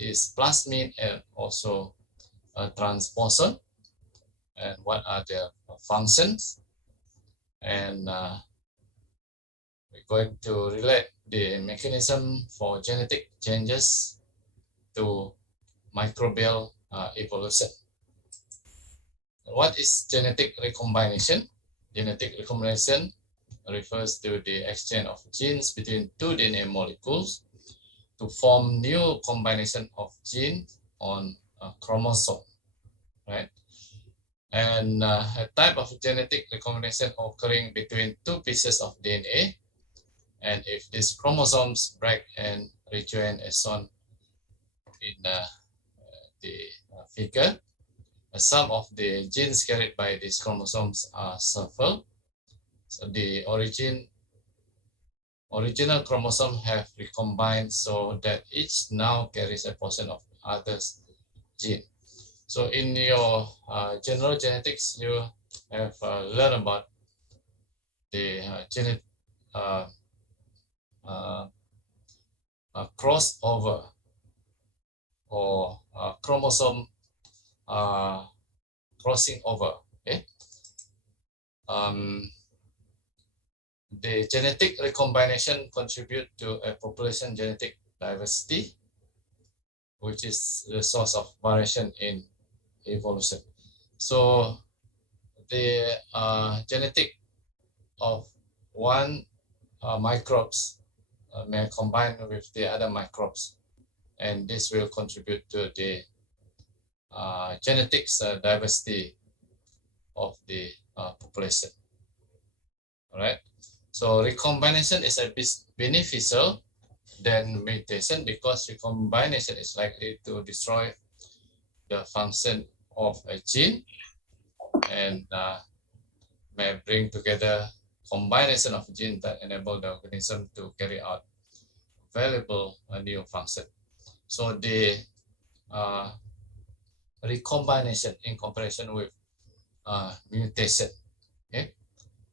is plasmid and also a transposon, and what are their functions. And we're going to relate the mechanism for genetic changes to microbial evolution. What is genetic recombination? Genetic recombination refers to the exchange of genes between two DNA molecules to form new combination of genes on a chromosome, right? And a type of genetic recombination occurring between two pieces of DNA. And if these chromosomes break and rejoin as shown in the figure, some of the genes carried by these chromosomes are shuffled. So the original chromosome have recombined so that each now carries a portion of others gene. So in your general genetics, you have learned about the crossover or chromosome crossing over. Okay. The genetic recombination contribute to a population genetic diversity, which is the source of variation in evolution. So the genetic of one microbes may combine with the other microbes, and this will contribute to the genetics diversity of the population. All right. So recombination is a beneficial than mutation because recombination is likely to destroy the function of a gene and may bring together combination of genes that enable the organism to carry out valuable new function. So the recombination in comparison with mutation. Okay,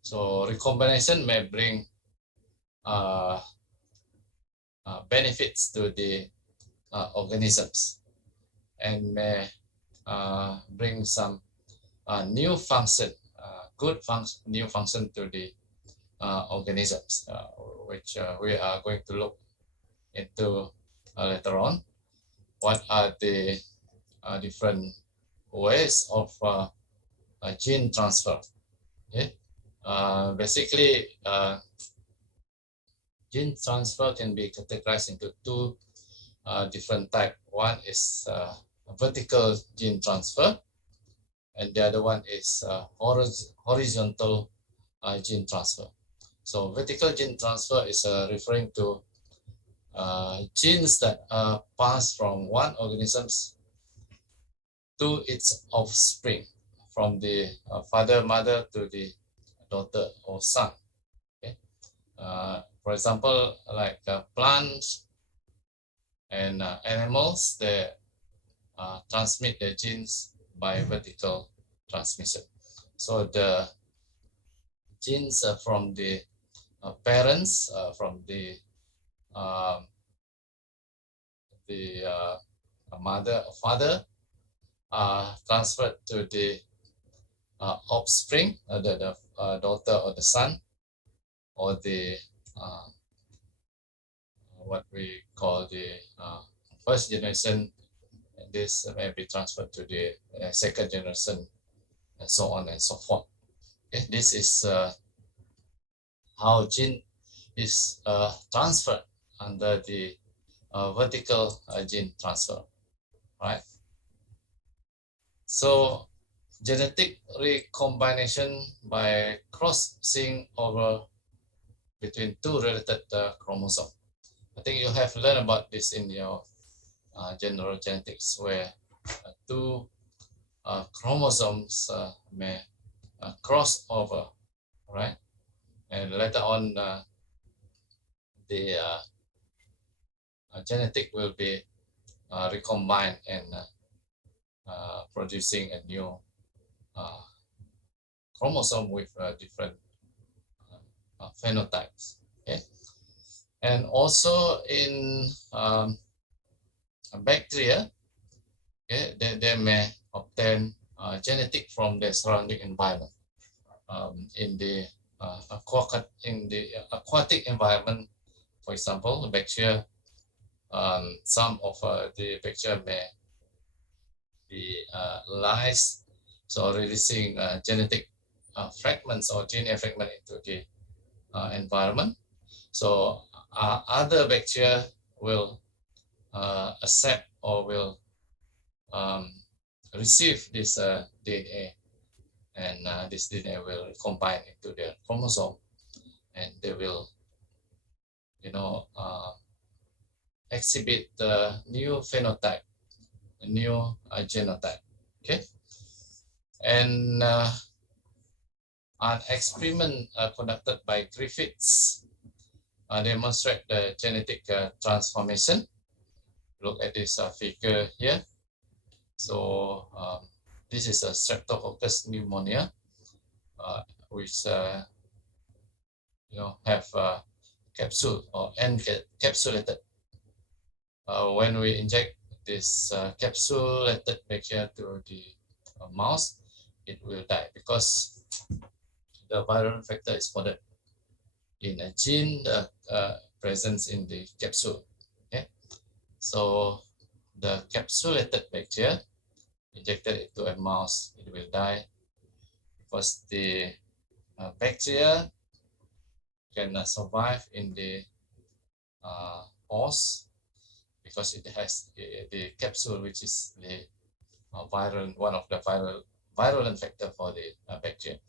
so recombination may bring benefits to the organisms and may bring some new function, new function to the organisms, which we are going to look into later on. What are the different ways of gene transfer? Okay, basically, gene transfer can be categorized into two different types. One is vertical gene transfer, and the other one is horizontal gene transfer. So vertical gene transfer is referring to genes that are passed from one organism to its offspring, from the father, mother to the daughter or son. Okay? For example, like plants and animals, they transmit their genes by vertical transmission. So the genes from the parents, from the mother or father, are transferred to the offspring, the daughter or the son, or the what we call the first generation. And this may be transferred to the second generation, and so on and so forth. Okay, this is how gene is transferred under the vertical gene transfer, right? So genetic recombination by crossing over between two related chromosomes. I think you have learned about this in your general genetics, where two chromosomes may cross over, right? And later on, the genetic will be recombined and producing a new chromosome with different phenotypes. Okay, and also in bacteria, okay, they may obtain genetic from the surrounding environment. In the aquatic environment, for example, the bacteria, some of the bacteria may be lice, so releasing genetic fragments or DNA fragment into the environment. So other bacteria will accept or will receive this DNA, and this DNA will combine into their chromosome, and they will, exhibit the new phenotype, a new genotype. Okay, and an experiment conducted by Griffiths demonstrate the genetic transformation. Look at this figure here. So this is a Streptococcus pneumonia, which have capsule or encapsulated. When we inject this capsulated bacteria to the mouse, it will die because the viral vector is coded in a gene presence in the capsule. Okay, so the capsulated bacteria injected into a mouse, it will die because the bacteria can survive in the pores because it has the capsule, which is the one of the virulent factor for the bacteria.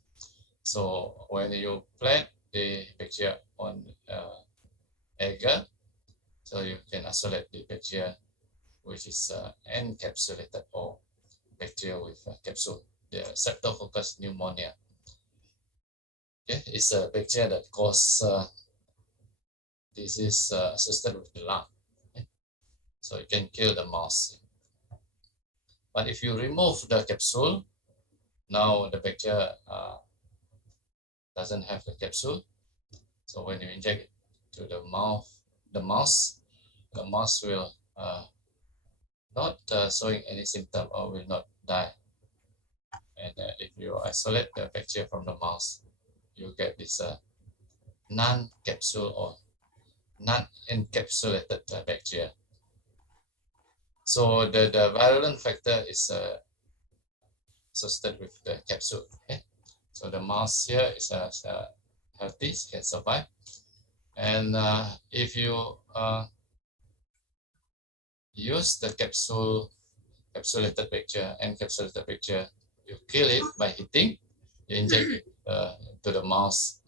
So when you plant the bacteria on agar, so you can isolate the bacteria which is encapsulated or bacteria with capsule. The Streptococcus pneumonia. Okay, it's a bacteria that causes disease associated with the lung. Okay? So it can kill the mouse. But if you remove the capsule, now the bacteria doesn't have the capsule. So when you inject it to the mouse will not showing any symptom or will not die. And if you isolate the bacteria from the mouse, you get this non-capsule or non-encapsulated bacteria. So the virulent factor is associated with the capsule. Okay? So the mouse here is healthy, can survive. And if you use the capsulated bacteria, encapsulated bacteria, you kill it by heating, you inject it to the mouse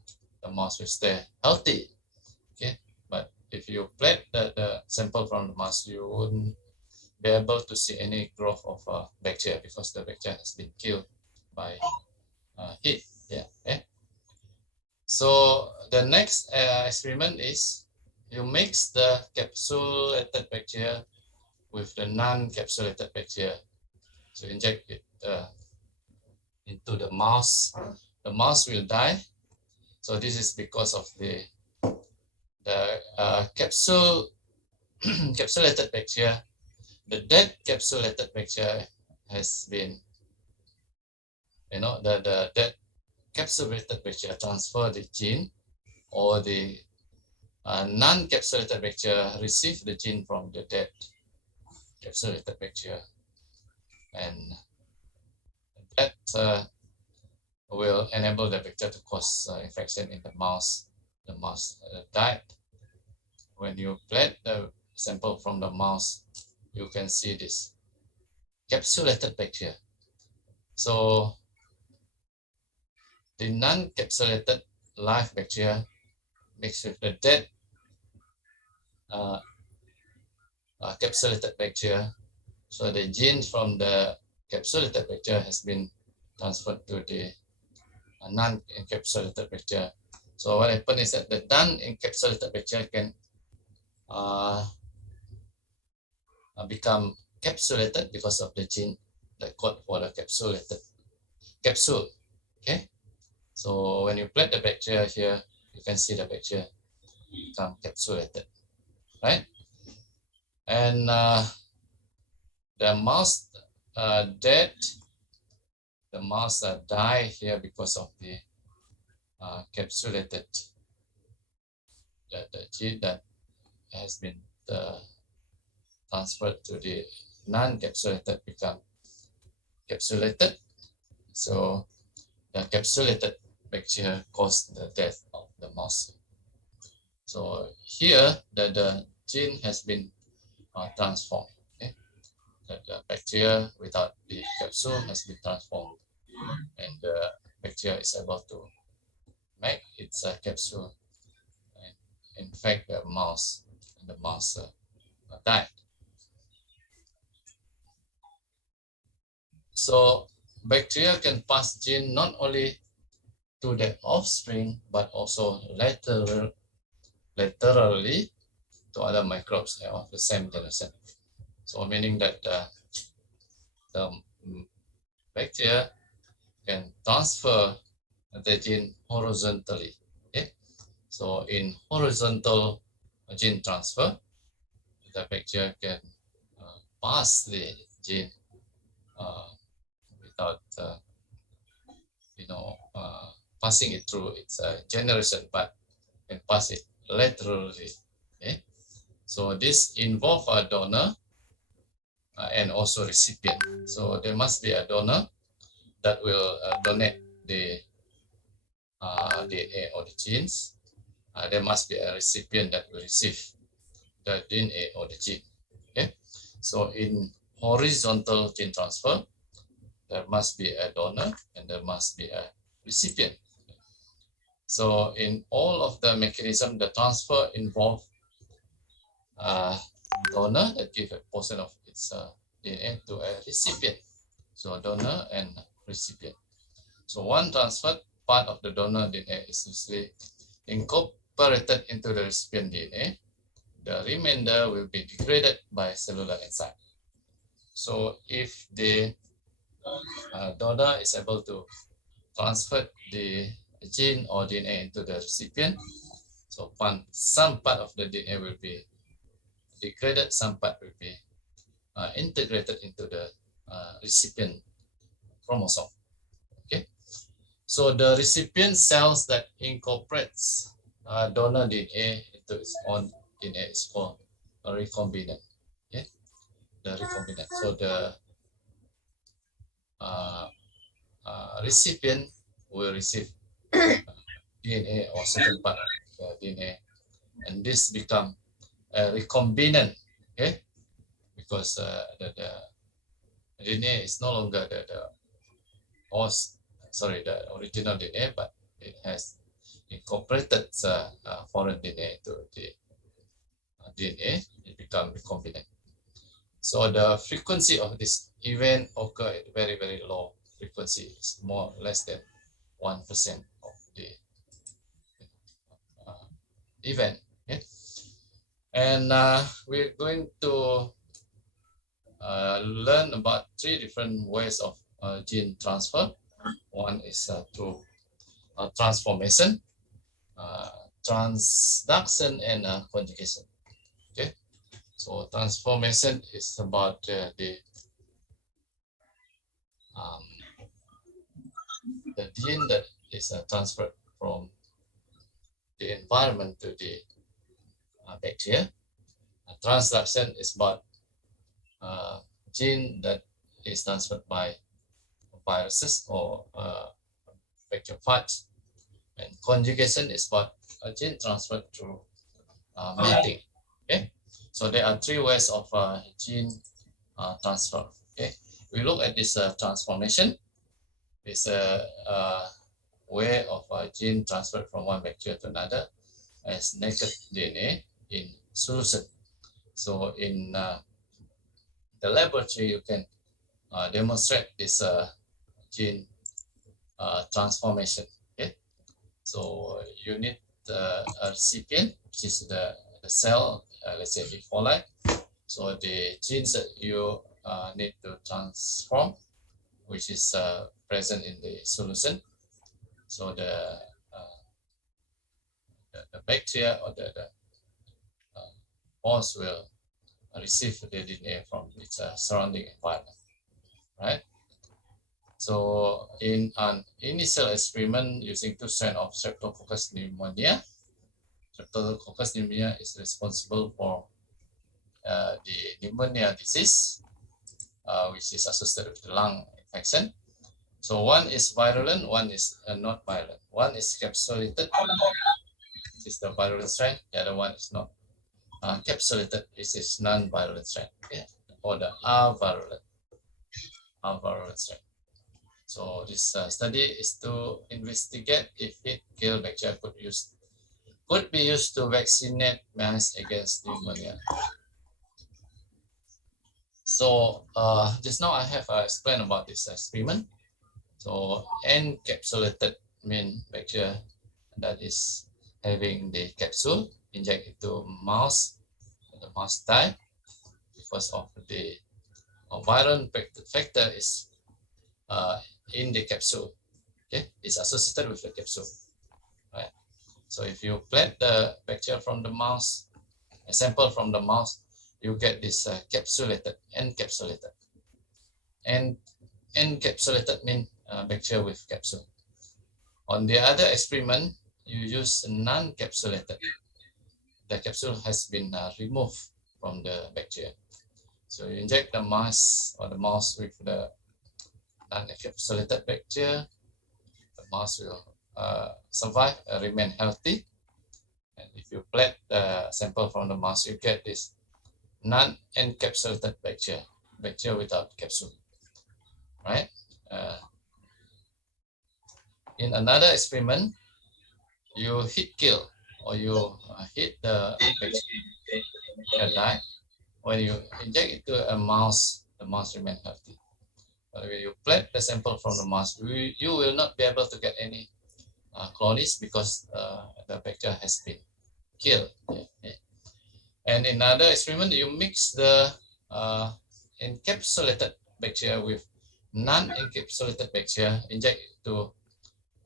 will stay healthy. Okay, but if you plant the sample from the mouse, you wouldn't be able to see any growth of bacteria because the bacteria has been killed by heat. Yeah. Okay. So the next experiment is you mix the capsulated bacteria with the non-capsulated bacteria. So inject it into the mouse. The mouse will die. So this is because of the capsulated bacteria. The dead capsulated bacteria has been, the dead capsulated bacteria transfer the gene, or the non-capsulated bacteria receive the gene from the dead capsulated bacteria, and that will enable the bacteria to cause infection in the mouse. The mouse died. When you plant the sample from the mouse, you can see this capsulated bacteria. So the non-capsulated live bacteria mixed with the dead capsulated bacteria. So the genes from the capsulated bacteria has been transferred to the non-encapsulated bacteria. So what happens is that the non-encapsulated bacteria can become capsulated because of the gene that code for the capsulated capsule. Okay, so when you plant the bacteria here, you can see the bacteria become capsulated, right? And the mouse dead, the mouse die here because of the capsulated, the gene that has been transferred to the non-capsulated become capsulated. So the capsulated bacteria caused the death of the mouse. So here the gene has been transformed. Okay? The bacteria without the capsule has been transformed, and the bacteria is able to make its capsule and infect the mouse, and the mouse died. So bacteria can pass gene not only to the offspring, but also laterally to other microbes of the same generation. So meaning that the bacteria can transfer the gene horizontally. Okay? So in horizontal gene transfer, the bacteria can pass the gene without passing it through its generation, but can pass it laterally. Okay? So this involves a donor and also recipient. So there must be a donor that will donate the DNA or the genes. There must be a recipient that will receive the DNA or the gene. Okay, so in horizontal gene transfer, there must be a donor and there must be a recipient. So in all of the mechanism, the transfer involve donor that give a portion of its DNA to a recipient. So donor and recipient. So one transferred part of the donor DNA is usually incorporated into the recipient DNA. The remainder will be degraded by cellular enzyme. So if the donor is able to transfer the gene or DNA into the recipient, so some part of the DNA will be degraded, some part will be integrated into the recipient chromosome. Okay, so the recipient cells that incorporates donor DNA into its own DNA is called a recombinant. Okay, the recombinant. So the recipient will receive DNA or certain part of the DNA, and this become a recombinant. Okay, because the DNA is no longer the original DNA, but it has incorporated foreign DNA to the DNA. It becomes recombinant. So the frequency of this event occur at very, very low frequency. It's more or less than 1% of the event. Okay? And we're going to learn about 3 different ways of gene transfer. One is through transformation, transduction, and conjugation. Okay, so transformation is about the gene that is transferred from the environment to the bacteria. Transduction is about gene that is transferred by viruses or bacteriophages. And conjugation is about a gene transferred through mating. Okay, so there are 3 ways of gene transfer. Okay, we look at this transformation. It's a way of gene transfer from one bacteria to another as naked DNA in solution. So in the laboratory, you can demonstrate this gene transformation. Okay, so you need a recipient, which is the cell, let's say E. coli. So the genes that you need to transform, which is present in the solution. So the bacteria or the host will receive the DNA from its surrounding environment, right? So in an initial experiment using 2 strains of Streptococcus pneumonia, Streptococcus pneumonia is responsible for the pneumonia disease, which is associated with the lung infection. So one is virulent, one is not virulent. One is capsulated, which is the virulent strain. The other one is not capsulated, which is non-virulent strain, okay? Or the avirulent strain. So this study is to investigate if heat kill bacteria could be used to vaccinate mice against pneumonia. So just now I have explained about this experiment. So encapsulated mean bacteria that is having the capsule injected to mouse, and the mouse die because of the viral factor is in the capsule. Okay, it's associated with the capsule, right? So if you plant the bacteria from the mouse, a sample from the mouse, you get this encapsulated. And encapsulated means bacteria with capsule. On the other experiment, you use non-capsulated. The capsule has been removed from the bacteria. So you inject the mouse with the non-encapsulated bacteria. The mouse will survive, remain healthy. And if you plant the sample from the mouse, you get this non-encapsulated bacteria without capsule, right? In another experiment, you heat kill or you hit the bacteria die. When you inject it to a mouse, the mouse remains healthy. But when you plant the sample from the mouse, you will not be able to get any colonies because the bacteria has been killed. Yeah. And in another experiment, you mix the encapsulated bacteria with non-encapsulated bacteria, inject it to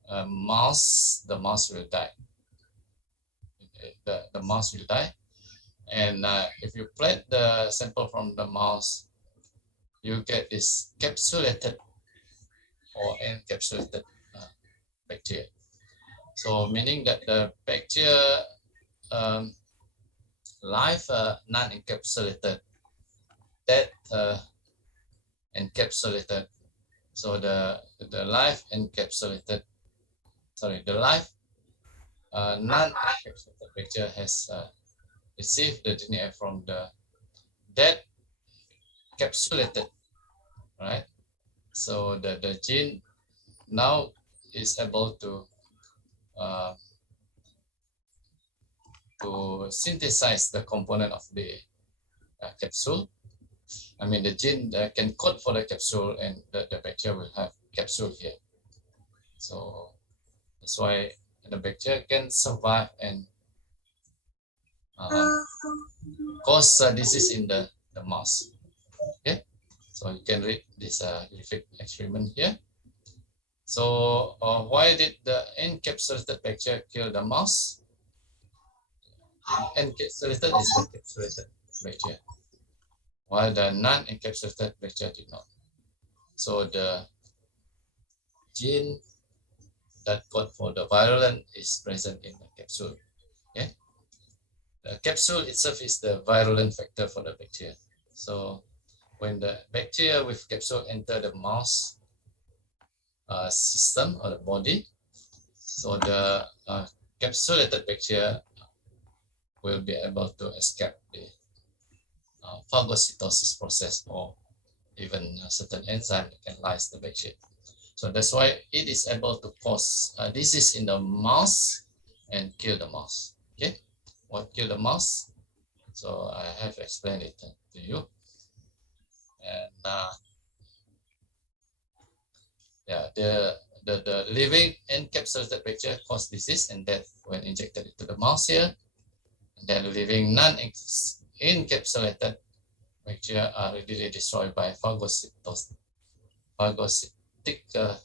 a mouse, the mouse will die. The mouse will die. And if you plant the sample from the mouse, you get this capsulated or encapsulated bacteria. So meaning that the bacteria live non-encapsulated, dead encapsulated. So the live encapsulated, the live non-encapsulated bacteria has received the DNA from the dead capsulated, right? So the gene now is able to synthesize the component of the capsule. I mean, the gene can code for the capsule, and the bacteria will have capsule here. So that's why the bacteria can survive and cause disease in the mouse. Okay, so you can read this experiment here. So why did the encapsulated bacteria kill the mouse? Encapsulated is the encapsulated bacteria, while the non-encapsulated bacteria did not. So the gene that code for the virulent is present in the capsule. Okay, the capsule itself is the virulent factor for the bacteria. So when the bacteria with capsule enter the mouse system or the body, so the capsulated bacteria will be able to escape the phagocytosis process, or even certain enzyme that can lyse the bacteria. So that's why it is able to cause disease in the mouse and kill the mouse. Okay, what kill the mouse? So I have explained it to you. And yeah, the living encapsulated bacteria cause disease and death when injected into the mouse here. And then living non-encapsulated bacteria are readily destroyed by phagocytic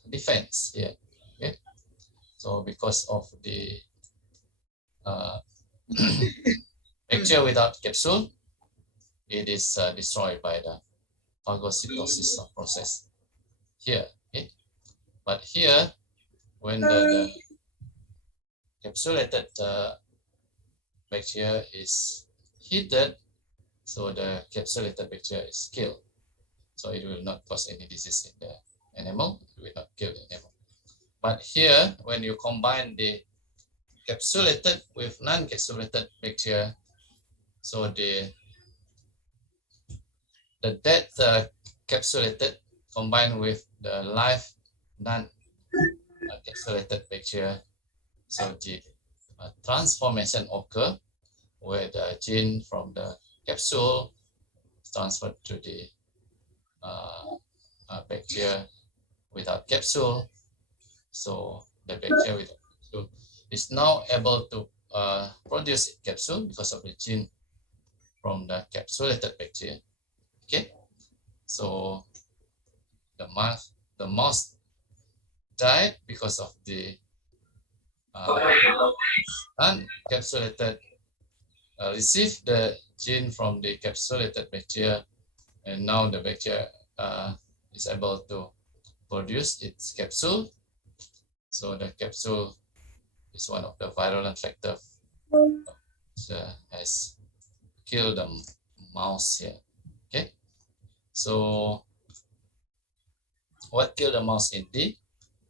defense here. Okay, so because of the bacteria without capsule, it is destroyed by the phagocytosis process here. Okay? But here, when the capsulated bacteria is heated, so the capsulated bacteria is killed. So it will not cause any disease in the animal, it will not kill the animal. But here, when you combine the capsulated with non-capsulated bacteria, so the dead capsulated combined with the live non-capsulated bacteria, so the transformation occur where the gene from the capsule is transferred to the bacteria without capsule. So the bacteria without capsule is now able to produce capsule because of the gene from the capsulated bacteria. Okay, so the mouse died because of the uncapsulated received the gene from the capsulated bacteria, and now the bacteria is able to produce its capsule. So the capsule is one of the virulent factors that has killed the mouse here. Okay, so what killed the mouse indeed?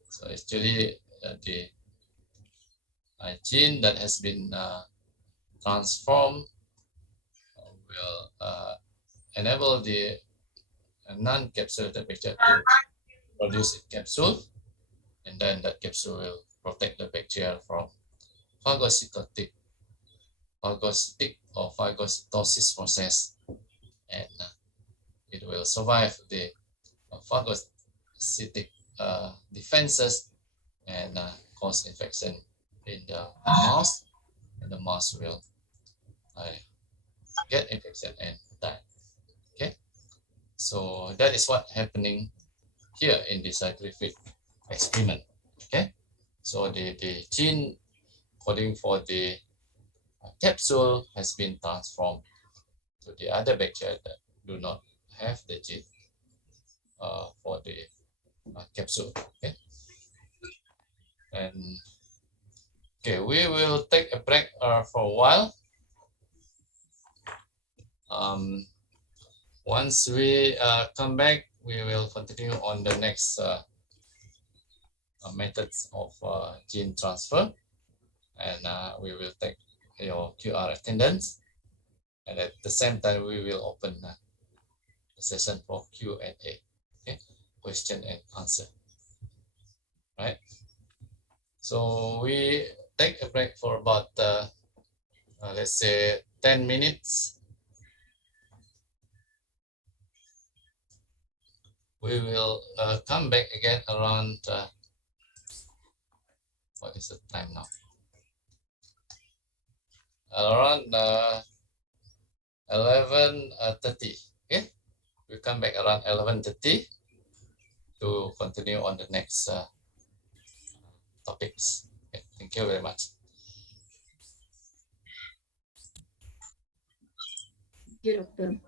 So actually the gene that has been transformed will enable the non-capsulated bacteria to produce a capsule, and then that capsule will protect the bacteria from phagocytic or phagocytosis process, and it will survive the phagocytic defenses and cause infection in the mouse, and the mouse will get infection and die. Okay, so that is what happening here in this Griffith experiment. Okay, so the gene coding for the capsule has been transformed to the other bacteria that do not have the gene for the capsule. Okay, and okay, we will take a break for a while. Once we come back, we will continue on the next methods of gene transfer, and we will take your QR attendance, and at the same time we will open the session for Q&A, okay, question and answer. Right, so we take a break for about let's say 10 minutes. We will come back again around what is the time now? Around 11:30. Okay, we come back around 11:30 to continue on the next topics. Okay, thank you very much. Thank you, Doctor.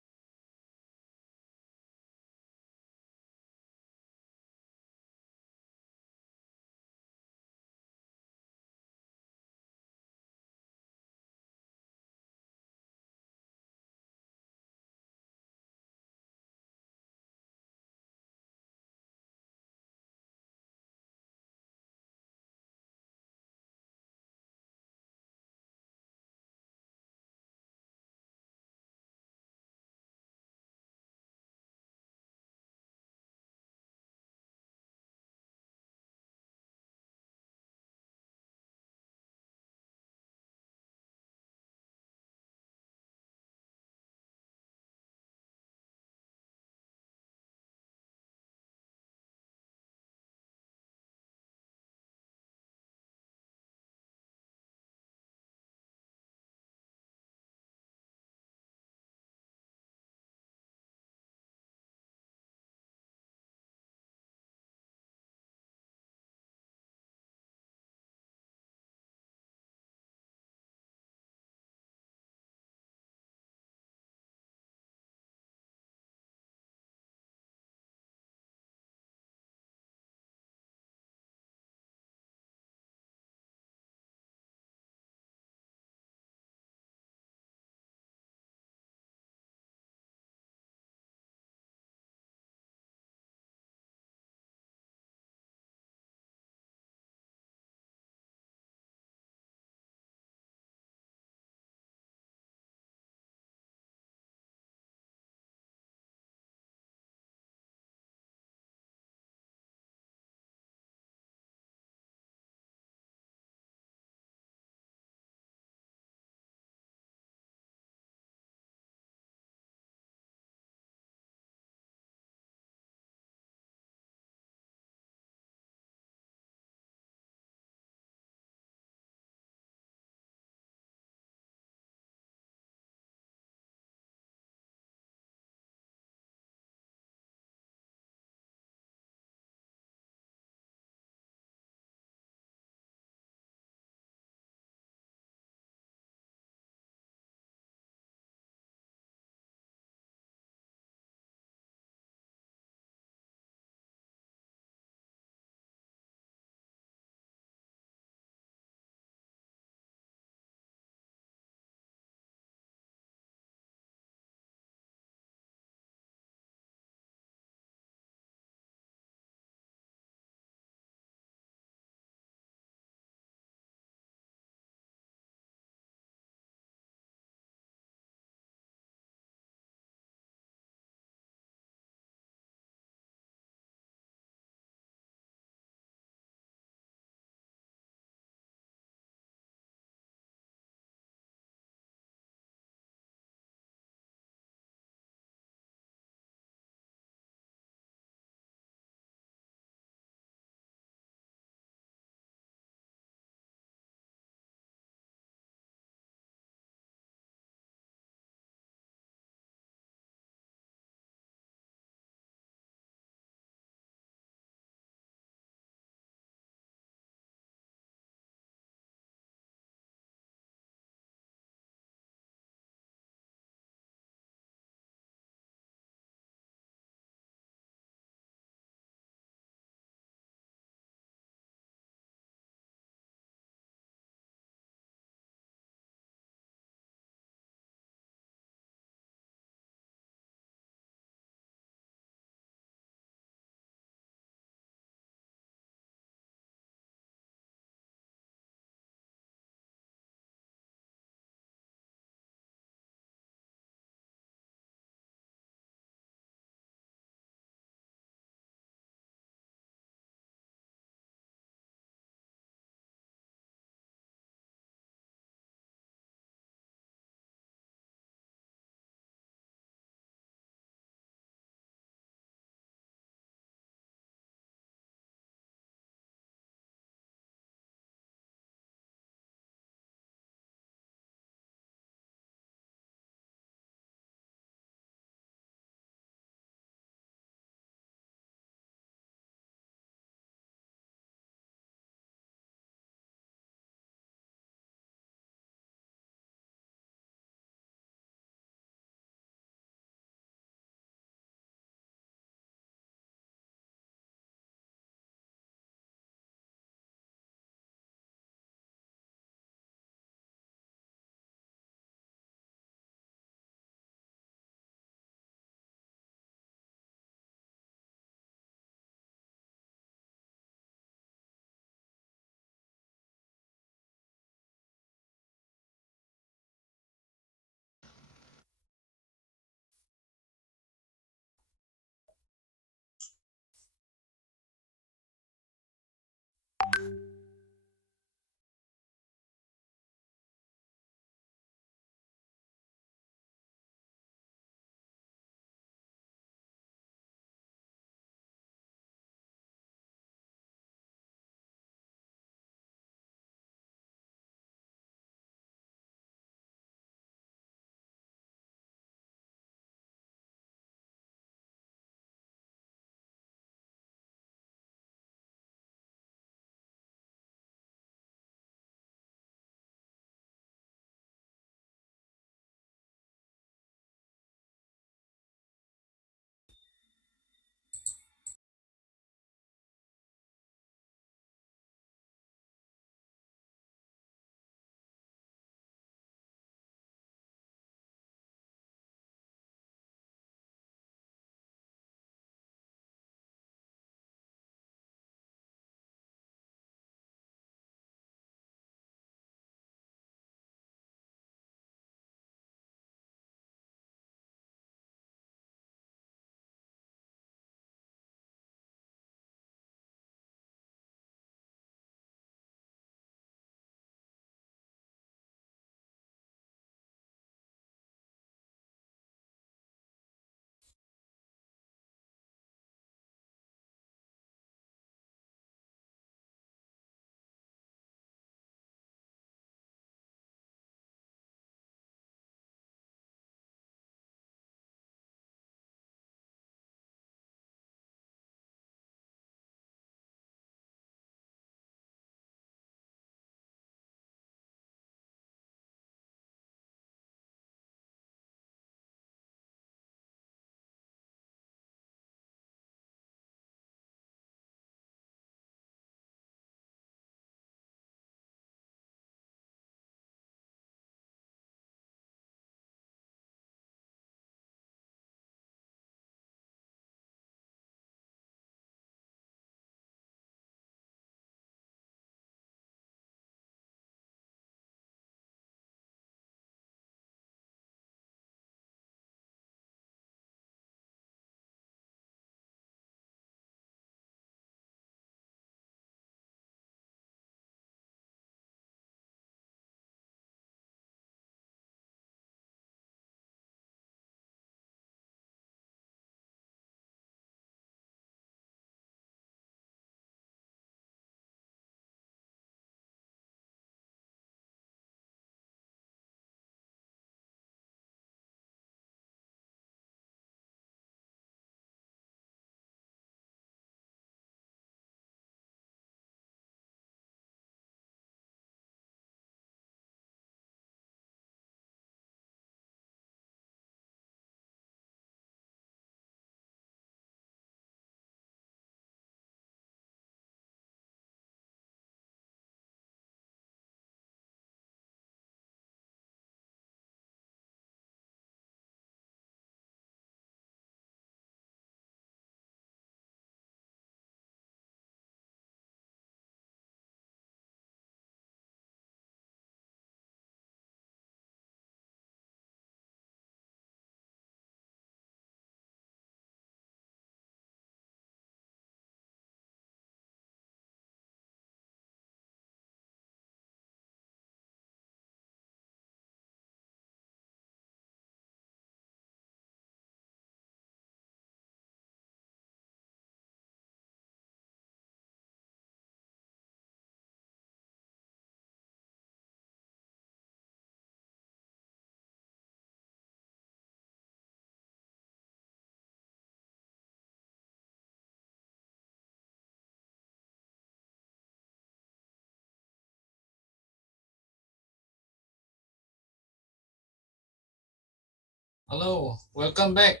Hello, welcome back.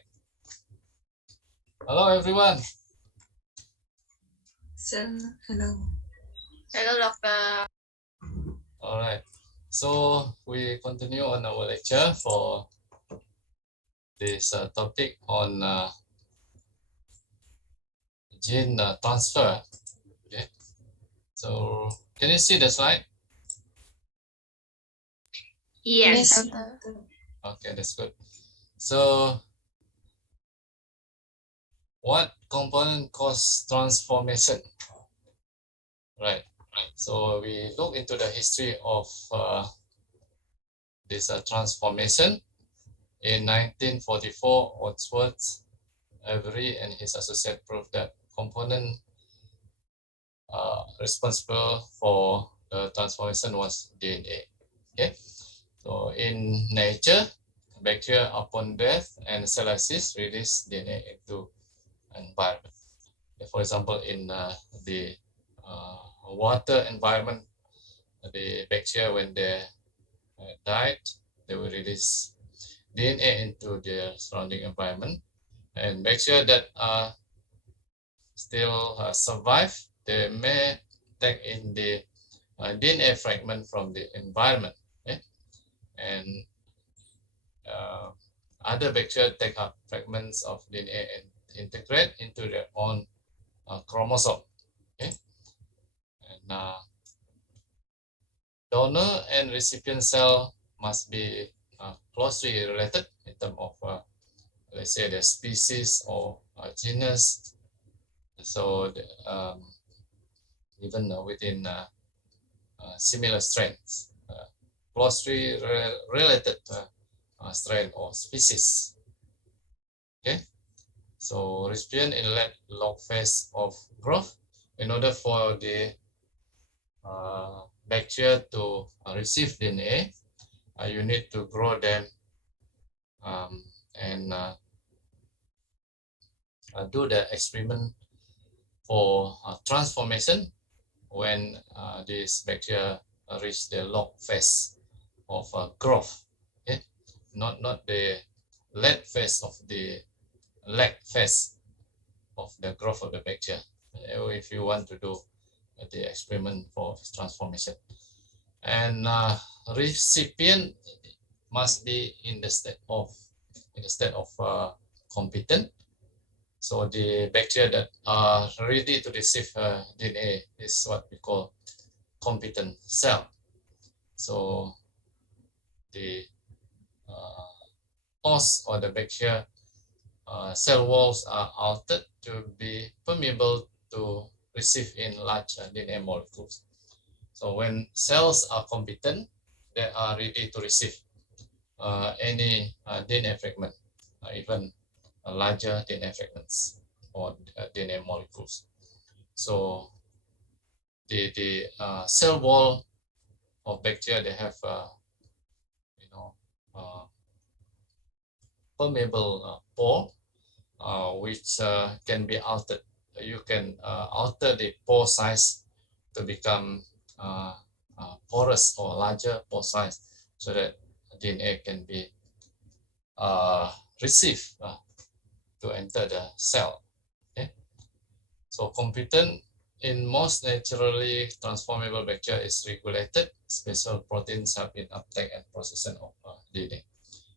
Hello, everyone. So, hello. Hello, doctor. All right. So we continue on our lecture for this topic on gene transfer. Okay. So can you see the slide? Yes, doctor. Okay, that's good. So what component cause transformation? Right. So we look into the history of this transformation. In 1944, Wadsworth, Avery, and his associate proved that component responsible for the transformation was DNA. Okay, so in nature, bacteria upon death and cell lysis release DNA into environment. For example, in the water environment, the bacteria when they died, they will release DNA into the surrounding environment. And bacteria that are still survive, they may take in the DNA fragment from the environment. Okay? And other bacteria take up fragments of DNA and integrate into their own chromosome. Okay? And donor and recipient cell must be closely related in terms of, let's say, the species or genus. So even within similar strains, closely related strain or species. Okay, so recipient in log phase of growth. In order for the bacteria to receive DNA, you need to grow them and do the experiment for transformation when this bacteria reach the log phase of growth. Okay, not the late phase of the lag phase of the growth of the bacteria. If you want to do the experiment for transformation, and recipient must be in the state of competent. So the bacteria that are ready to receive DNA is what we call competent cell. So the host or the bacteria cell walls are altered to be permeable to receive in large DNA molecules. So when cells are competent, they are ready to receive any DNA fragment, even larger DNA fragments or DNA molecules. So the cell wall of bacteria, they have you know permeable pore, which can be altered. You can alter the pore size to become porous or larger pore size, so that DNA can be received to enter the cell. Okay? So competent in most naturally transformable bacteria is regulated. Special proteins help in uptake and processing of DNA.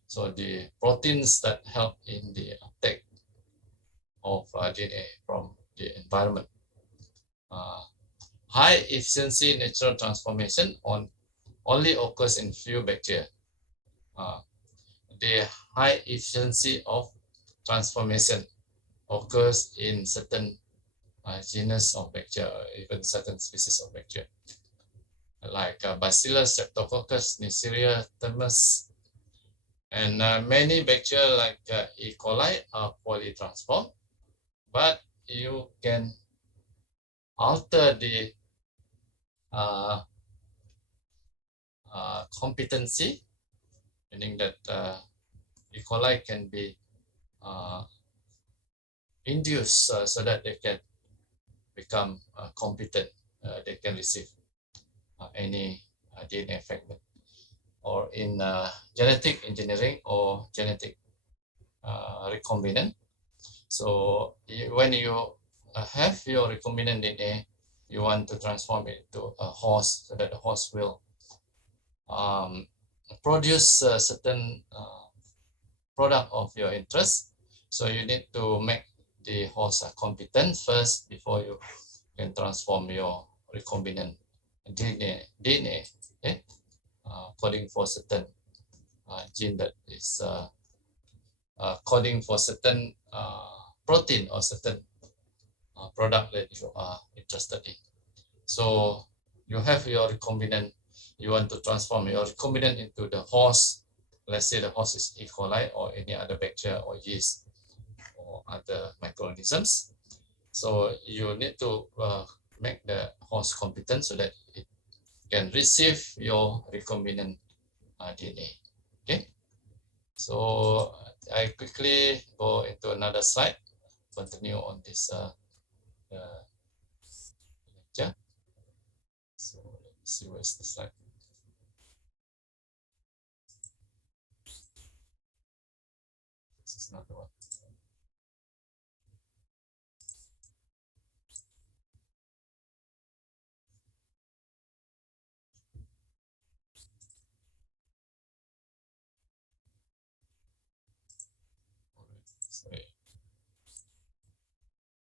So the proteins that help in the uptake of DNA from the environment. High efficiency natural transformation only occurs in few bacteria. The high efficiency of transformation occurs in certain genus of bacteria, even certain species of bacteria, like Bacillus, Streptococcus, Neisseria, Thermus, and many bacteria like E. coli are poorly transformed, but you can alter the competency, meaning that E. coli can be induced so that they can become competent. They can receive any DNA fragment. Or in genetic engineering or genetic recombinant. So when you have your recombinant DNA, you want to transform it to a host so that the host will produce a certain product of your interest. So you need to make the host competent first before you can transform your recombinant DNA okay? Coding for certain gene that is coding for certain protein or certain product that you are interested in. So you have your recombinant, you want to transform your recombinant into the host. Let's say the host is E. coli or any other bacteria or yeast or other microorganisms. So you need to make the host competent so that it can receive your recombinant DNA. Okay. So I quickly go into another slide, continue on this lecture. So let's see where's the slide. This is not the one. Sorry.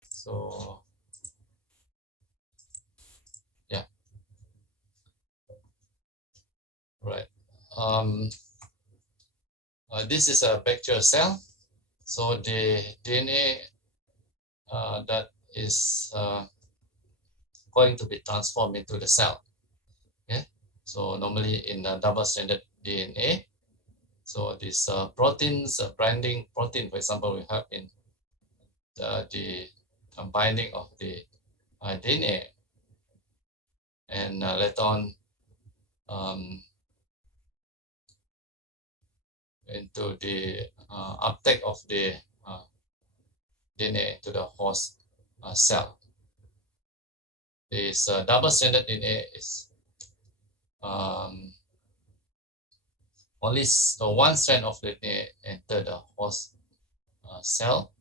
So yeah, right. This is a bacterial cell. So the DNA that is going to be transformed into the cell. Okay. So normally in a double-stranded DNA, so these proteins, binding protein, for example, we have in the binding of the DNA, and later on into the uptake of the DNA to the host cell. This double-stranded DNA is only one strand of the DNA enter the host cell,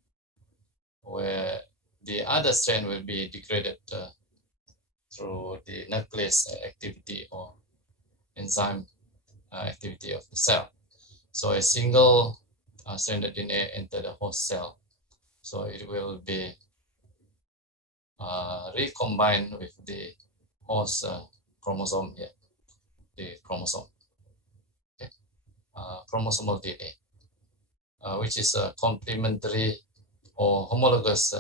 where the other strand will be degraded through the nuclease activity or enzyme activity of the cell. So a single stranded DNA enter the host cell. So it will be recombined with the host chromosome here, the chromosome, okay? Chromosomal DNA, which is a complementary or homologous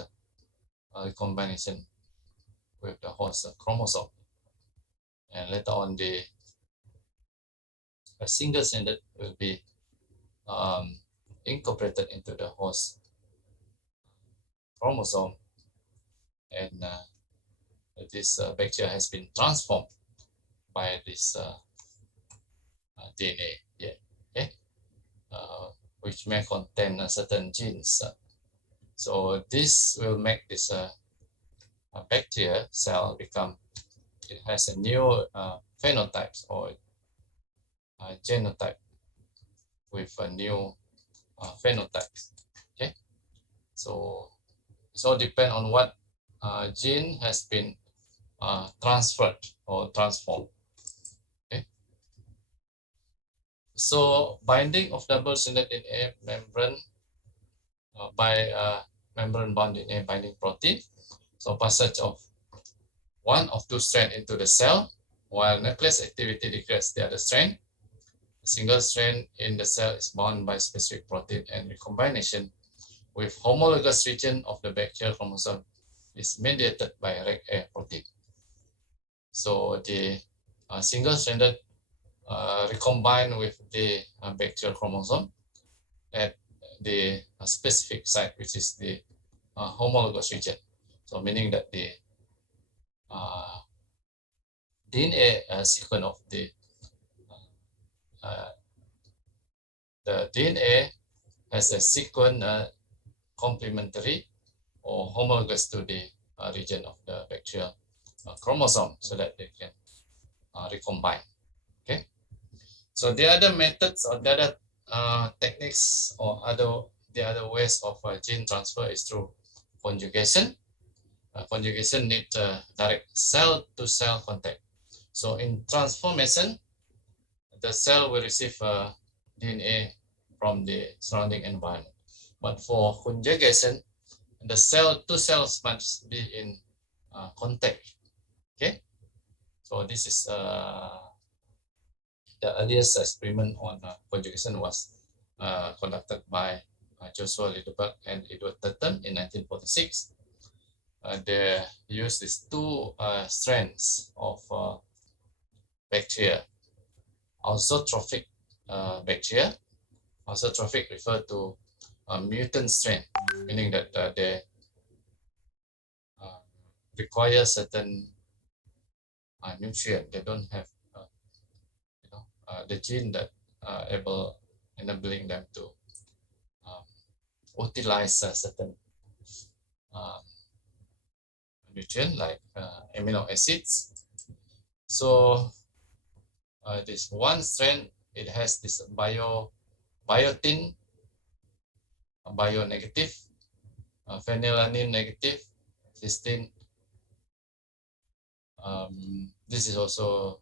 recombination with the host chromosome. And later on, a single stranded will be incorporated into the host chromosome, and this bacteria has been transformed by this DNA here, okay? Which may contain certain genes. So this will make this bacteria cell become, it has a new phenotypes or genotype with a new phenotypes. Okay, so it all depends on what gene has been transferred or transformed. Okay, so binding of double-stranded DNA membrane by membrane-bound DNA binding protein. So passage of one of two strands into the cell, while nucleus activity degrades the other strand. A single strand in the cell is bound by specific protein, and recombination with homologous region of the bacterial chromosome is mediated by Reg-A protein. So the single-stranded recombine with the bacterial chromosome at the specific site, which is the homologous region. So meaning that the DNA sequence of the DNA has a sequence complementary or homologous to the region of the bacterial chromosome, so that they can recombine. Okay, so the other methods or the other techniques or other the other ways of gene transfer is through conjugation. Conjugation needs direct cell-to-cell contact. So in transformation, the cell will receive DNA from the surrounding environment. But for conjugation, the cell-to-cells must be in contact. Okay, so this is the earliest experiment on conjugation was conducted by Joshua Lindbergh and Edward Tutton in 1946. They used these two strands of bacteria, ausotrophic bacteria. Ausotrophic refer to a mutant strain, meaning that they require certain nutrient. They don't have the gene that enabling them to utilize certain nutrient like amino acids. So this one strand, it has this biotin, bio negative, phenylalanine negative, cysteine. This is also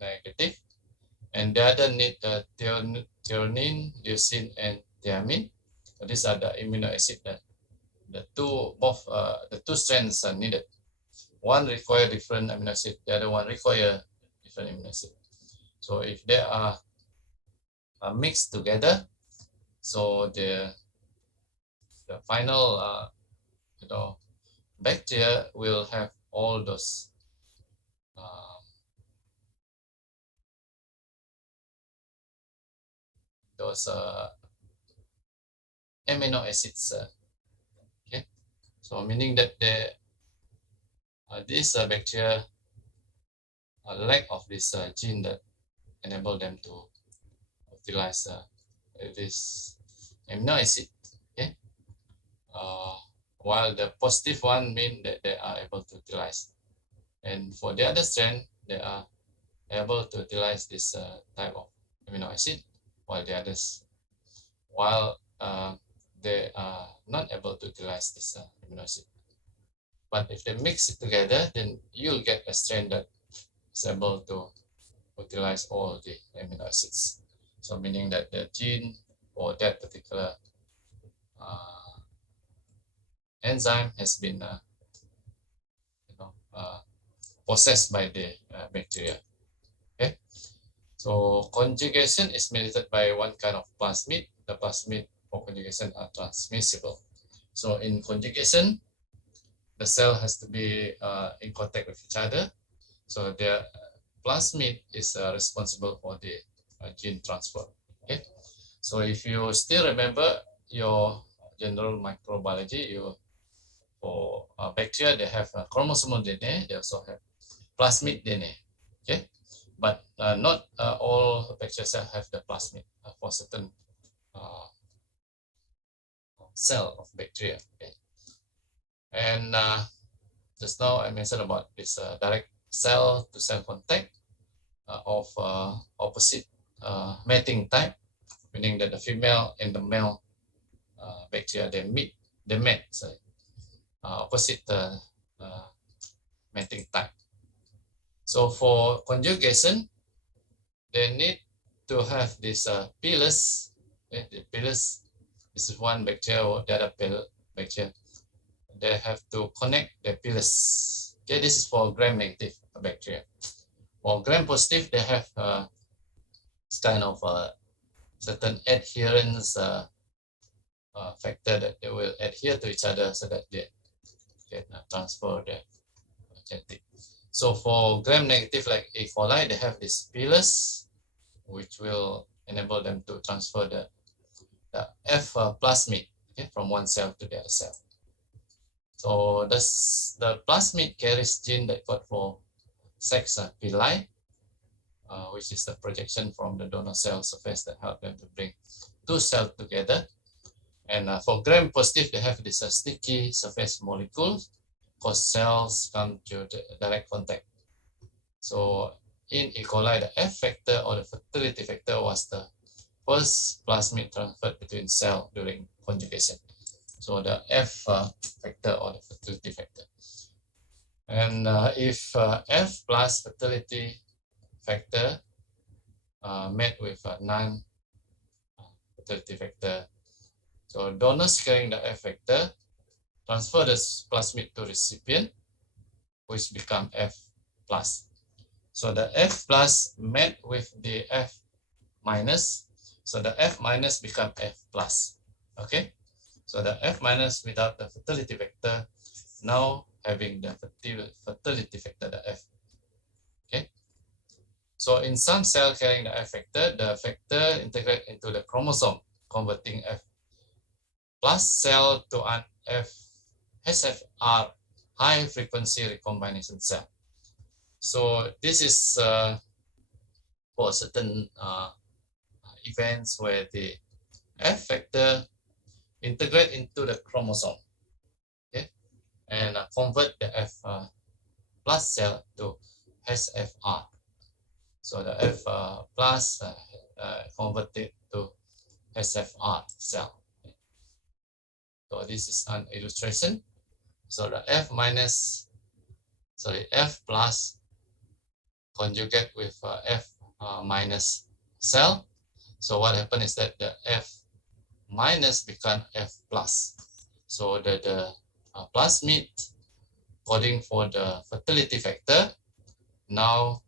negative. And the other need threonine, leucine, and thiamine. So these are the amino acid that the two strands are needed. One require different amino acid, the other one require different amino acid. So if they are mixed together, so the final bacteria will have all those amino acids. Okay, so meaning that these bacteria lack of this gene that enable them to utilize this amino acid. Okay, while the positive one mean that they are able to utilize, and for the other strand they are able to utilize this type of amino acid, while the others, they are not able to utilize this amino acid. But if they mix it together, then you'll get a strand that is able to utilize all the amino acids. So meaning that the gene for that particular enzyme has been possessed by the bacteria. Okay, so conjugation is mediated by one kind of plasmid. The plasmid for conjugation are transmissible. So in conjugation, the cell has to be in contact with each other. So the plasmid is responsible for the gene transfer. Okay, so if you still remember your general microbiology, for bacteria, they have chromosomal DNA. They also have plasmid DNA. Okay, but not all bacteria cells have the plasmid for certain cell of bacteria. Okay, and just now I mentioned about this direct cell-to-cell contact of opposite mating type, meaning that the female and the male bacteria they met, sorry, opposite mating type. So for conjugation, they need to have this pilus. Okay? The pilus is one bacteria or the other bacteria. They have to connect the pilus. Okay, this is for gram-negative bacteria. For gram-positive, they have this kind of certain adherence factor that they will adhere to each other so that they can transfer the genetic. So for gram-negative like E. coli, they have this pilus, which will enable them to transfer the F plasmid, okay, from one cell to the other cell. So the plasmid carries gene that code for sex pili, which is the projection from the donor cell surface that help them to bring two cells together. And for gram-positive, they have this sticky surface molecules because cells come to the direct contact. So in E. coli, the F factor or the fertility factor was the first plasmid transferred between cell during conjugation. So the F factor or the fertility factor. And if F plus fertility factor met with a non-fertility factor, so donors carrying the F factor transfer the plasmid to recipient, which become F plus. So the F plus met with the F minus, so the F minus become F plus. Okay, so the F minus without the fertility factor now having the fertility factor, the F. Okay, so in some cell carrying the F factor, the factor integrate into the chromosome, converting F plus cell to an SFR, high frequency recombination cell. So this is for certain events where the F factor integrate into the chromosome, okay, and convert the F plus cell to SFR. So the F plus converted to SFR cell. So this is an illustration. So the F plus conjugate with F minus cell. So what happened is that the F minus become F plus. So the plasmid coding for the fertility factor now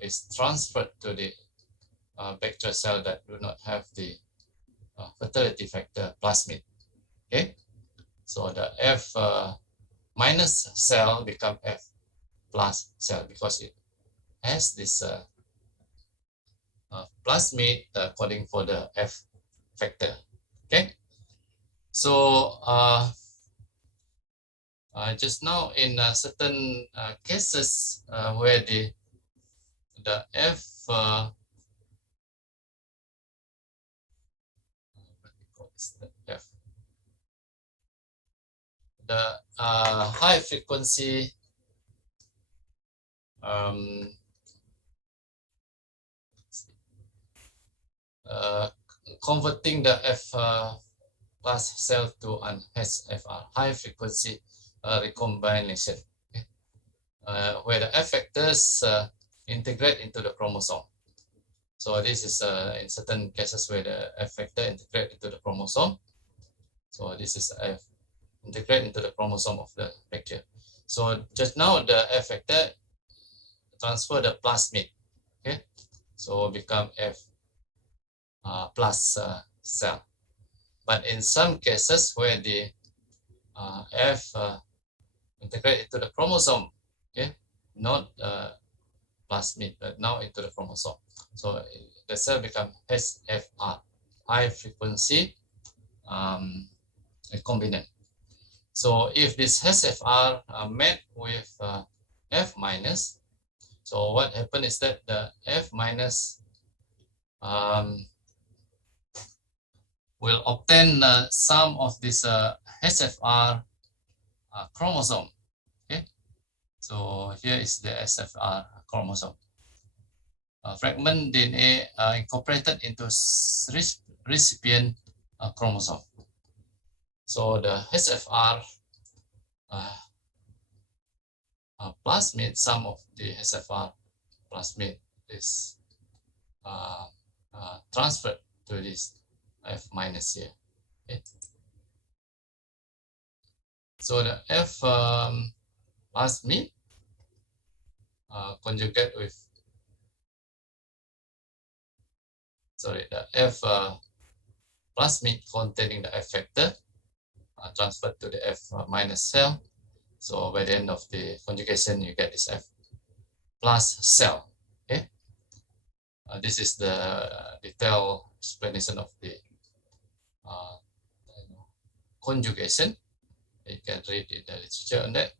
is transferred to the bacterial cell that do not have the fertility factor plasmid. Okay, so the F minus cell become F plus cell because it has this plasmid coding for the F factor. Okay, so just now in certain cases where the F the high frequency converting the F plus cell to an SFR, high frequency recombination, okay? Where the F factors integrate into the chromosome. So this is in certain cases where the F factor integrate into the chromosome. So this is F integrate into the chromosome of the bacteria. So just now the F factor transfer the plasmid, okay? So become F plus cell. But in some cases where the F integrate into the chromosome, okay, not plasmid, but now into the chromosome. So the cell become SFR, high frequency recombinant. So if this SFR met with F minus, so what happened is that the F minus will obtain some of this SFR chromosome. Okay, so here is the SFR chromosome. Fragment DNA incorporated into recipient chromosome. So the SFR plasmid, some of the SFR plasmid is transferred to this F minus here. Okay. So the F plasmid conjugate with, the F plasmid containing the F factor transferred to the F minus cell. So by the end of the conjugation, you get this F plus cell. Okay, this is the detailed explanation of the conjugation. You can read in the literature on that.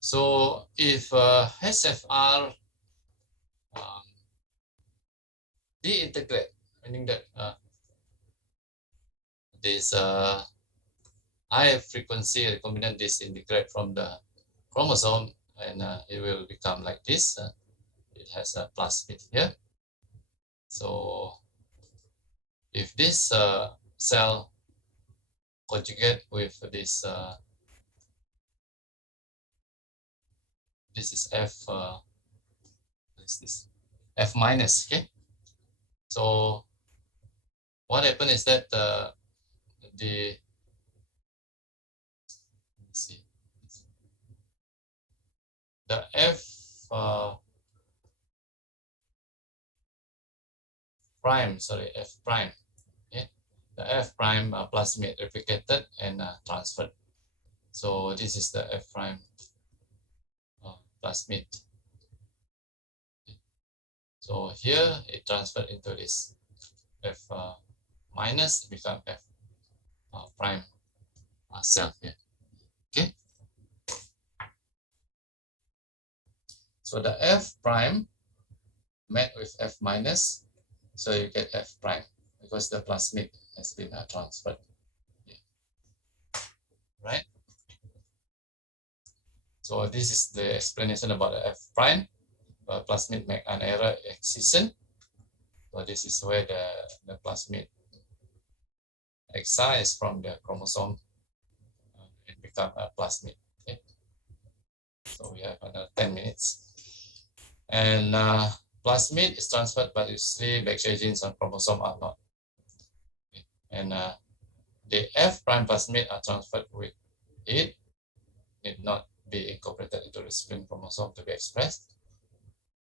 So if SFR deintegrate, meaning that this high frequency recombinant disintegrate from the chromosome, and it will become like this. It has a plasmid here. So if this cell conjugate with this. This is F. This is F minus. Okay. So what happened is that the let's see, the F prime, sorry, F prime. Okay. The F prime plasmid replicated and transferred. So this is the F prime plasmid. So here it transferred into this F minus, become F prime cell here. Okay. So the F prime met with F minus, so you get F prime because the plasmid has been transferred. Yeah. Right. So this is the explanation about the F prime. Plasmid make an error excision. So this is where the plasmid excised from the chromosome and become a plasmid. Okay. So we have another 10 minutes. And plasmid is transferred, but usually bacterial genes on chromosome are not. Okay. And the F prime plasmid are transferred with it, need not be incorporated into the recipient chromosome to be expressed.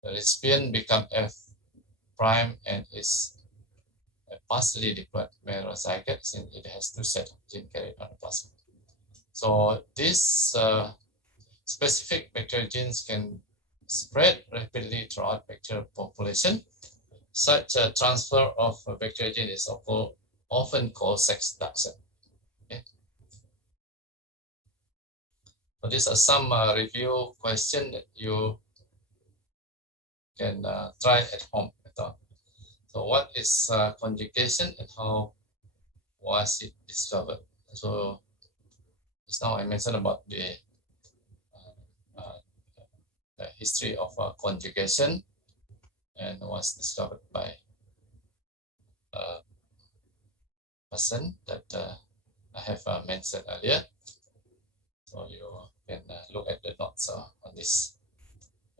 The recipient become F prime and is a partially diploid heterozygote since it has two sets of gene carried on the plasmid. So these specific bacterial genes can spread rapidly throughout bacterial population. Such a transfer of a bacterial gene is often called sex reduction. Okay. So these are some review questions that you can try at home. So what is conjugation and how was it discovered? So just now I mentioned about the history of conjugation and was discovered by a person that I have mentioned earlier. So you can look at the notes on this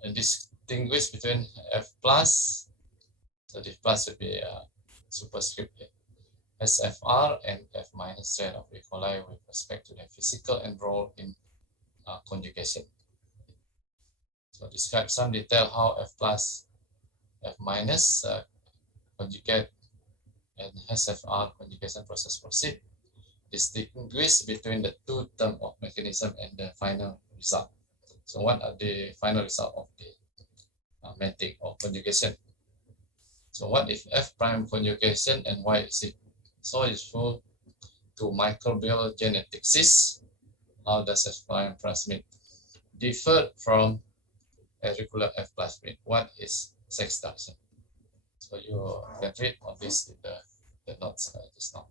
and distinguish between F plus. So the plus would be superscript SFR and F minus strain of E. coli with respect to their physical and role in conjugation. So describe some detail how F plus, F minus conjugate and SFR conjugation process proceed. Distinguish between the two terms of mechanism and the final result. So what are the final result of the mating or conjugation? So what if F prime conjugation and why is it so useful to microbial genetics? How does F prime plasmid differ from a regular F plasmid? What is sex reduction? So you can read on this in the notes just now.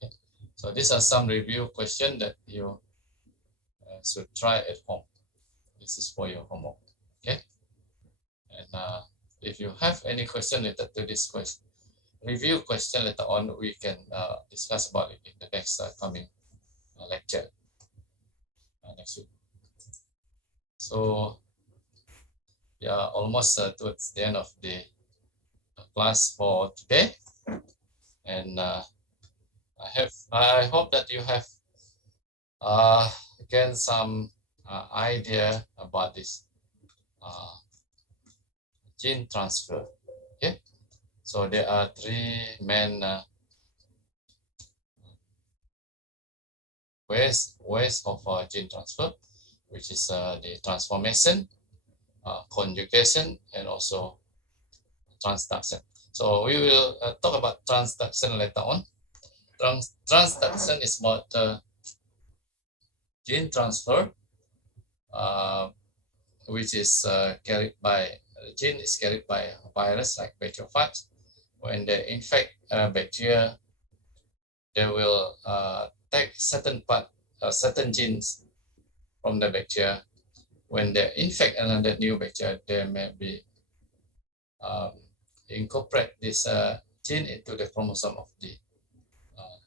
Okay. So these are some review questions that you should try at home. This is for your homework. Okay. And if you have any question related to this question, review question later on, we can discuss about it in the next coming lecture next week. So yeah, almost towards the end of the class for today, and I hope that you have gained some idea about this gene transfer. Okay, so there are three main ways of gene transfer, which is the transformation, conjugation, and also transduction. So we will talk about transduction later on. Transduction is about gene transfer, which is carried by gene is carried by a virus like bacteriophages. When they infect bacteria, they will take certain genes from the bacteria. When they infect another new bacteria, they may be incorporate this gene into the chromosome of the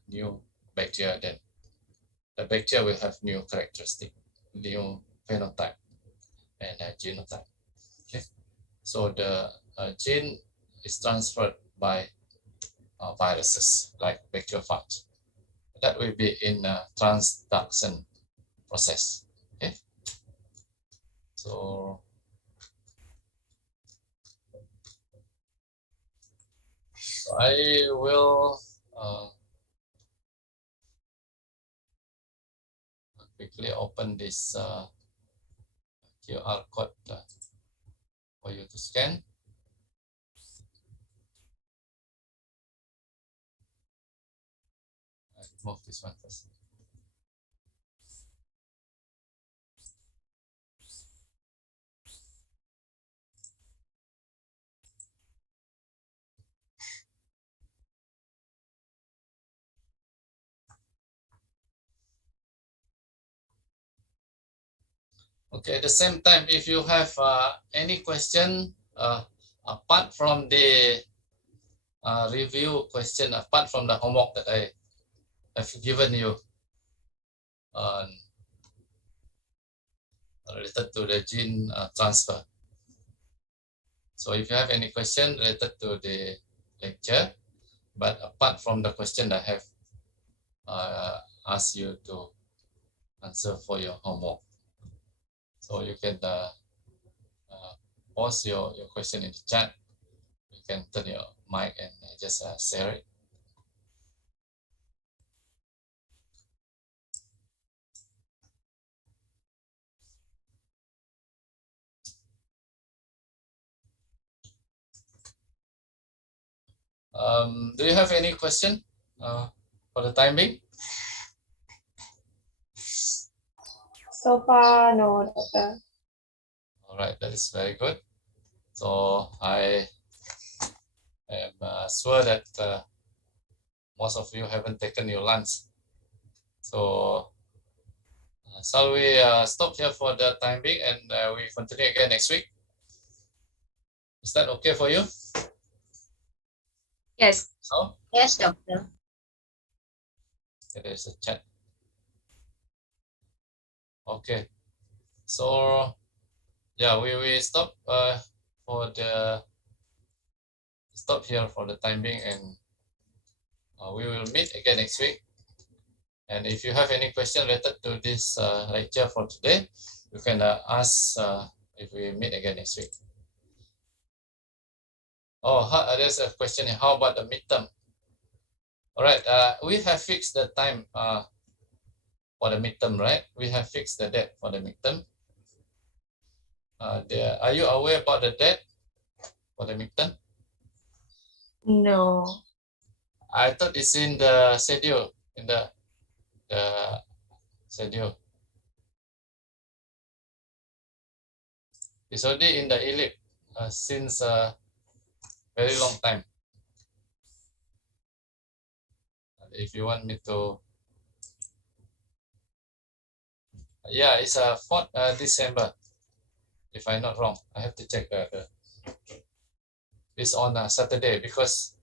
new bacteria then. the bacteria will have new characteristic, new phenotype and genotype. Okay, so the gene is transferred by viruses like bacteriophage. That will be in a transduction process. Okay, so I will quickly open this QR code for you to scan. I remove this one first. Okay, at the same time, if you have any question apart from the review question, apart from the homework that I have given you related to the gene transfer. So if you have any question related to the lecture, but apart from the question that I have asked you to answer for your homework, so you can post your question in the chat. You can turn your mic and just share it. Do you have any question for the time being? So far, no, doctor. All right, that is very good. So I am sure that most of you haven't taken your lunch. So shall we stop here for the time being and we continue again next week? Is that okay for you? Yes. So Yes, doctor. there is a chat. Okay. So yeah, we stop for the stop here for the time being, and we will meet again next week. And if you have any question related to this lecture for today, you can ask if we meet again next week. Oh, there's a question here. How about the midterm? All right, we have fixed the time for the midterm, right? We have fixed the date for the midterm. Are you aware about the date for the midterm? No. I thought it's in the schedule, in the schedule. It's already in the ellipse since a very long time. If you want me to, yeah, it's 4th December, if I'm not wrong. I have to check it's on a Saturday, because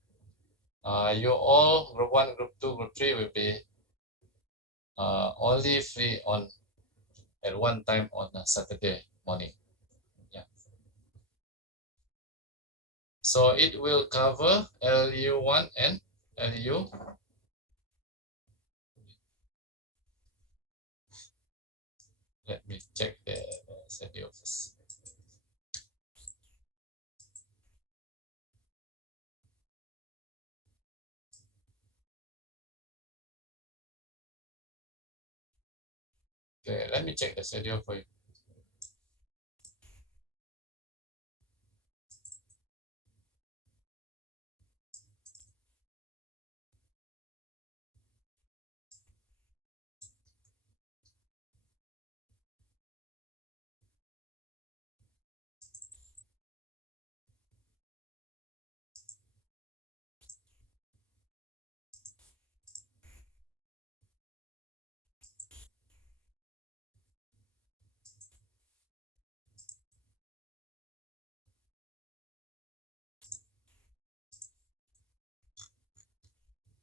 you all, group 1, group 2, group 3 will be only free on at one time on a Saturday morning. Yeah. So it will cover LU1 and LU. Let me check the schedule first. Okay, let me check the schedule for you.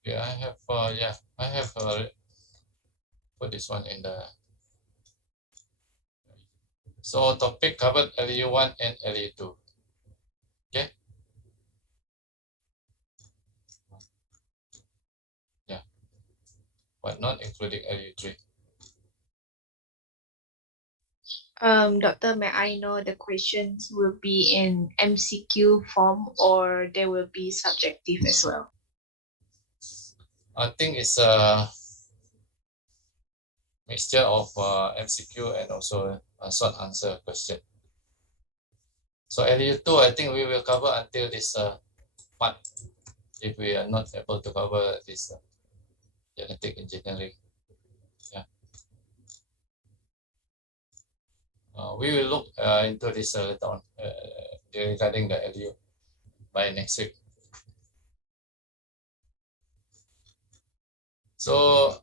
Okay, I have put this one in the. So topic covered LU1 and LU2. Okay. Yeah. But not including LU3. Doctor, may I know the questions will be in MCQ form or they will be subjective as well? I think it's a mixture of MCQ and also a short answer question. So LU2, I think we will cover until this part. If we are not able to cover this genetic engineering, yeah. We will look into this later on regarding the LU by next week. So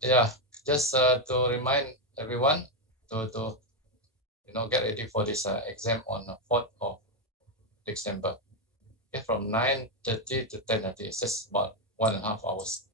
yeah, just to remind everyone to get ready for this exam on the 4th of December. Okay, from 9:30 to 10:30. It's just about 1.5 hours.